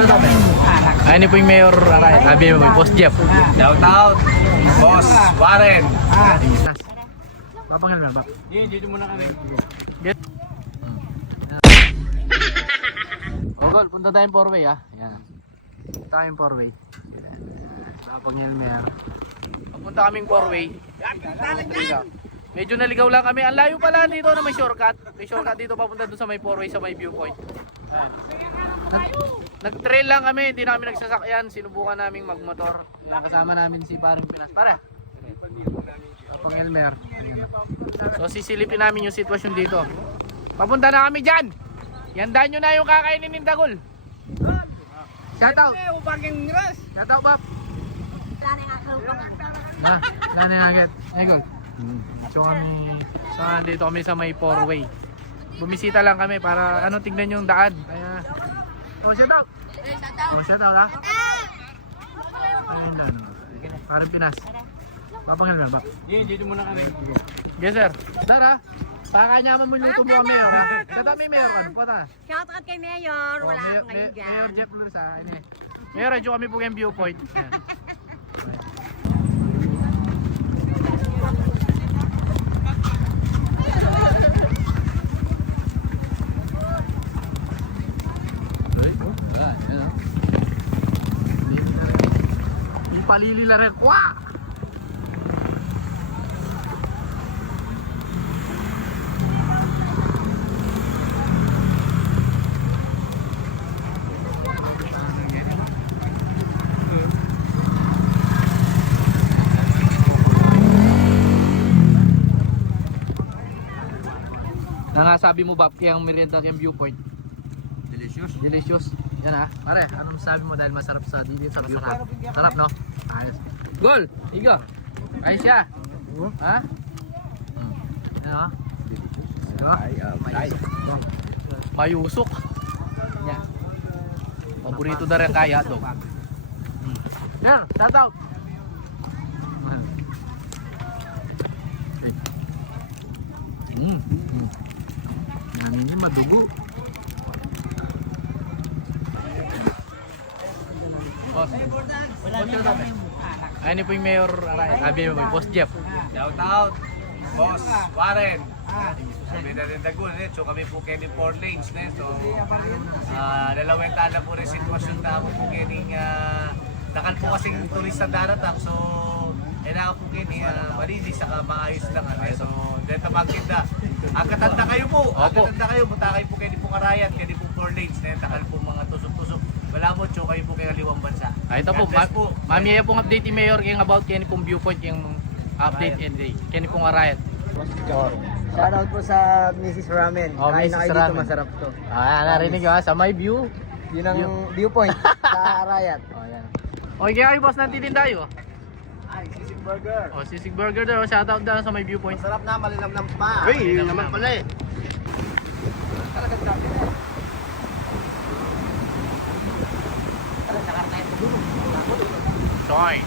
Ayun po yung Mayor Arayat. Sabi mo, Boss Jeff. Shout out, Boss Warren. Papangal na ba? Dito muna kami. Gol, punta tayong 4-way Yan. Punta tayong 4-way. Papangal Mayor. Papunta kaming 4-way. Medyo naligaw lang kami. Ang layo pala dito na may shortcut. May shortcut dito papunta doon sa may 4-way, sa may viewpoint. Nag-trail lang kami, hindi na kami nagsasakyan. Sinubukan naming magmotor. Kasama namin si Paring Pinas. Para! Pang Elmer. So sisilipin namin yung sitwasyon dito. Papunta na kami dyan! Yandaan nyo na yung kakainin ng dagol. Shoutout! Shoutout, Pap! Lani agad. Egol. So dito kami sa may 4-way. Bumisita lang kami para tignan yung daan. Kaya shoutout. Shoutout Ayun lang. Parang Pinas. Papangal na ba? Dito muna kami. Yes sir. Tara. Pakanyaman mo luto mo kami. Shoutout may Mayor. Shoutout kay Mayor. Wala Mayor, ngayon dyan. Mayor Jeff Luz Mayor, radyo kami po yung viewpoint. Ayan. Palilila rin. Wah! Nangasabi mo ba yung merienda kayong viewpoint? Delicious. Delicious. Yan Pare, anong sabi mo dahil masarap sa dito sa viewpoint? Sarap no? Ayos. Gol! Igo! Ayos siya! Ha? Ano? Mayusok! Yan. Paborito na rin kaya ito. Yan! Shoutout! Namin yung madugo. Boss. Ayun po yung Mayor Arayat. Sabi mo, Boss Jeff. Shout out, Boss Warren. Sabi na rin dagol. So kami po kaya 4 lanes. So dalawang tala po rin sitwasyon na po kaya nakal po kasing turista darat. So na po kaya malinis saka maayos lang. So dito magkinda. Agkatanda kayo po. Agkatanda kayo. Buta kayo po kaya po Arayat. Kaya po 4 lanes. Nakal po mga tusok-tusok. Wala mo, cho kayo po kaya liwang bansa. Ito po, mami pong update ni Mayor yung about kaya pong viewpoint yung update and day. Kaya pong Arayat. Shoutout po sa Mrs. Ramen. Kain na kayo dito, masarap to. Narinig sa my view. Yun ang viewpoint sa Arayat. Yan. Okay, kaya kayo boss, natitin tayo. Sisig Burger. Sisig Burger daw, shoutout daw sa my viewpoint. Sarap na, malinamnam pa. Uy, yun naman pala Talagang dami na. Soy.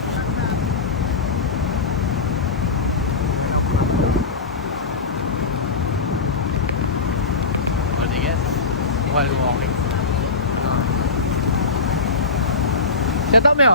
Yes. While walking. Shut up, Mel.